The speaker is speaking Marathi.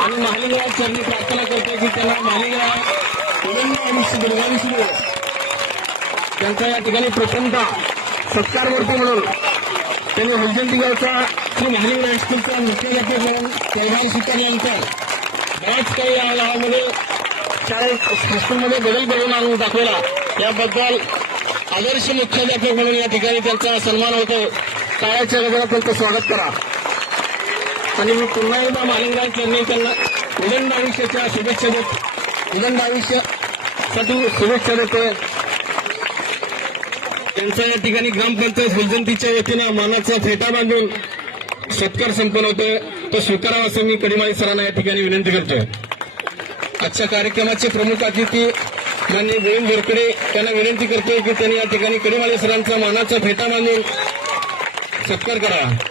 आणि महालिंगराज चरणी प्रार्थना करतो की त्यांना महालिंगराज उदंड आयुष्य दीर्घायुष्य देवो. त्यांचा या ठिकाणी प्रथमतः सत्कारमूर्ती म्हणून त्यांनी हलजंती गावचा श्री महालिंगराज हायस्कूलचा मुख्याध्यापक म्हणून कार्यभार स्वीकारल्यानंतर बऱ्याच काही या गावामध्ये हायस्कूलमध्ये बदल करून आणून दाखवला. याबद्दल आदर्श मुख्याध्यापक म्हणून या ठिकाणी त्यांचा सन्मान होतो. टाळ्याच्या गजरात त्यांचं स्वागत करा. आणि मी पुन्हा एकदा महालिंगराज चरणी त्यांना उदंड आयुष्याच्या शुभेच्छा देत उदंड आयुष्यासाठी शुभेच्छा देतोय. त्यांचा या ठिकाणी ग्रामपंचायत फुलजंतीच्या वतीनं मानाचा फेटा बांधून सत्कार संपन्न होतोय. तो स्वीकारावा असं मी कडिमाळी सरांना या ठिकाणी विनंती करतोय. आजच्या कार्यक्रमाचे प्रमुख अतिथी माननीय गोविंद बोरकडे यांना विनंती करतोय की त्यांनी या ठिकाणी कडिमाळी सरांचा मानाचा फेटा बांधून सत्कार करावा.